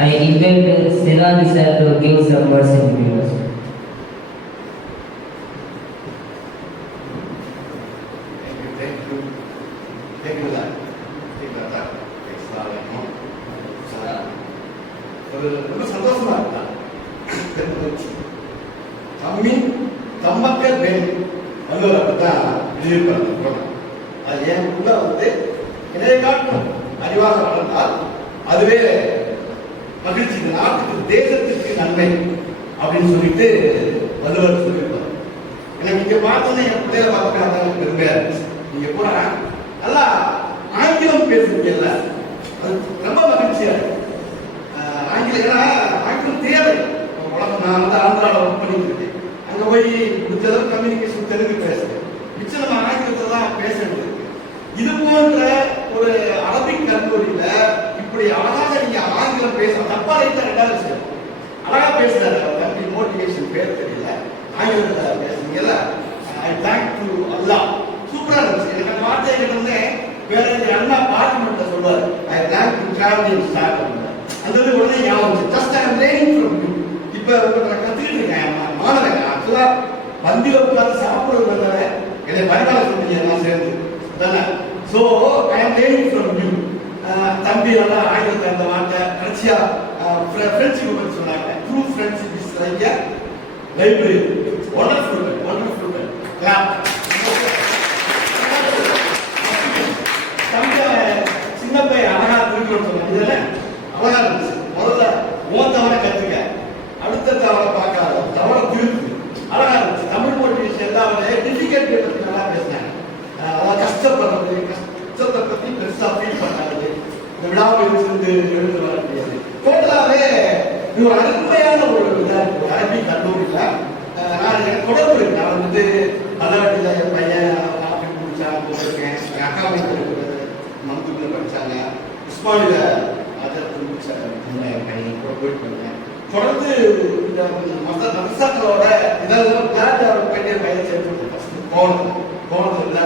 I invite Siraj sir to give some words in English. ரொம்ப சந்தோஷமா இருக்கா தம்மி தம்மக்கள் வேண்டும் வள்ளுவர் அப்படித்தான் எழுதியிருப்பாங்க. அது ஏன் உள்ள இணைய காட்டும் அறிவாக வளர்ந்தால் அதுவே மகிழ்ச்சி, நாட்டுக்கு தேசத்துக்கு நன்மை அப்படின்னு சொல்லிட்டு வள்ளுவர் சொல்லியிருப்பார். எனக்கு இங்க பார்த்தோன்னே என் பிள்ளைகளை பார்க்க பெருமையா இருந்துச்சு. நீங்க கூட நல்லா ஆங்கிலம் பேசுறீங்கல்ல, அது ரொம்ப மகிழ்ச்சியா இருக்கு. ஆங்கிலம் தேவை. உலகம் நான் ஆந்திராவில் ஒர்க் பண்ணிட்டு இருக்கேன். அங்க போய் முடிச்சளவு கம்யூனிகேஷன் தெலுங்கு பேசுறேன். மிச்சம் நம்ம ஆங்கிலத்தில் தான் பேச வேண்டியது. இது போன்ற ஒரு அரபிக் கல்லூரியில இப்படி அழகாக நீங்க ஆங்கிலம் பேசலாம். தப்பா ரைட்டா ரெண்டாவது விஷயம் அழகா பேசுறாரு. தம்பி மோட்டிவேஷன் பேர் தெரியல, ஆங்கிலத்தில் பேசுறீங்கல்ல. ஐ தேங்க் டு அல்லாஹ். சூப்பரா இருந்துச்சு. எனக்கு அந்த வார்த்தை கிட்ட வேற அண்ணா பார்லிமெண்ட்ல சொல்லுவாரு, I thank to travelling start. அந்த உடனே ஞாபகம் just I am learning from you. இப்ப நான் கத்துக்கிட்டு இருக்கேன். மாணவன் ஆக்சுவலா வந்தியில உட்கார்ந்து சாப்பிடுறது வந்தவன் என்னை பரிமாற சொன்னீங்க எல்லாம் சேர்ந்து தானே. So I am learning from you. தம்பி நல்லா ஆங்கிலத்தில் அந்த வார்த்தை கடைசியா ஃப்ரெண்ட்ஷிப் பற்றி சொன்னாங்க. True friendship is like a library. Wonderful wonderful clap. தம்பி சின்ன பையன் அழகா திருக்குறள் சொன்னாங்க. இதெல்லாம் அழகா இருந்துச்சு. முதல்ல ஓன் தவற கத்துக்க, அடுத்த தவற பார்க்காத, தவற திருத்து. அழகா இருந்துச்சு. தமிழ் மோட்டிவேஷன் எல்லாம் டிஃபிகல்ட்டி பத்தி நல்லா பேசினாங்க. அதாவது கஷ்டப்படுறது, கஷ்டத்தை பத்தி பெருசா ஃபீல் பண்ணாது, இந்த விழாவில் இருந்து எழுந்து வர முடியாது. டோட்டலாவே இது ஒரு அருமையான ஒரு இதா இருக்கு. அரபிக் கல்லூரியில நான் எனக்கு தொடர்பு இருக்கு. நான் மல்லவட்டியில என் பையன் ஆப்பிள் முடிச்சா போயிருக்கேன். என் அக்கா பையன் மருத்துவத்தில் படிச்சாங்க. உஸ்மானில தொடர்ந்து இந்த மதரசாக்களோட இதெல்லாம் போயிட்டே பயிர் சேர்த்து கோணத்தில்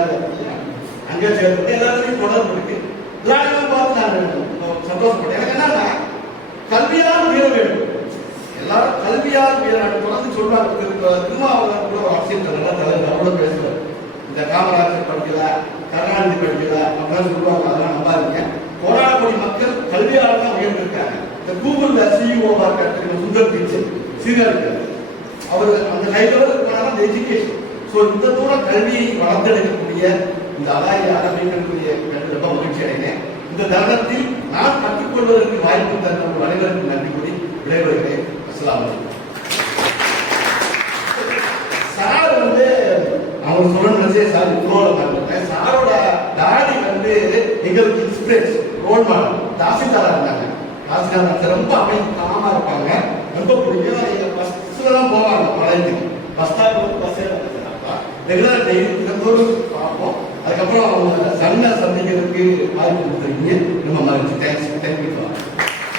அங்கே சேர்த்து எல்லாத்துலையும் தொடர்பு இருக்கு. எல்லாருமே பார்த்து நான் சந்தோஷப்பட்டேன். எனக்கு என்னன்னா கல்வியால் உயர வேண்டும். எல்லாரும் கல்வியால் உயர வேண்டும் தொடர்ந்து சொல்றாங்க. திருமாவளவன் கூட ஒரு அரசியல் தலைவர் தலைவர் அவ்வளோ பேசுவார். இந்த காமராஜர் படிக்கல, கருணாநிதி படிக்கல அப்படின்னு சொல்லுவாங்க. அதெல்லாம் நம்பாதீங்க. கோடான மக்கள் கல்வியாளர் தான் உயர்ந்திருக்காங்க. இந்த கூகுள்ல சிஇஓவா இருக்காரு சுந்தர் பிச்சை சீனியர், அவர் அந்த ஹை லெவலுக்கு போனாலும் அந்த எஜுகேஷன். ஸோ இந்த தூரம் கல்வியை வளர்த்தெடுக்கக்கூடிய இந்த அலாய அரபிக்கக்கூடிய ரொம்ப மகிழ்ச்சி அடைகிறேன். இந்த தருணத்தில் நான் கற்றுக்கொள்வதற்கு வாய்ப்பு தந்த ஒரு அனைவருக்கும் நன்றி கூறி விடைபெறுகிறேன். அஸ்ஸலாமு அலைக்கும். சார் அவங்க சொல்லணும்னு சார் குரோல பார்த்தேன். சாரோட டாடி எங்களுக்கு இன்ஸ்பிரேஷன், ரோல் மாடல். தாசில்தாரா இருந்தாங்க. தாசில்தார் ரொம்ப காமா இருப்பாங்க. ரொம்ப பிடிக்கும். எங்க பஸ்ல தான் போவாங்க பழையத்துக்கு. Bus stop bus regular daily தினந்தோறும் பார்ப்போம். அதுக்கப்புறம் அவங்க சன்னை சந்திக்கிறதுக்கு வாய்ப்பு கொடுத்துருக்கீங்க. ரொம்ப மகிழ்ச்சி. தேங்க்ஸ். தேங்க்யூ.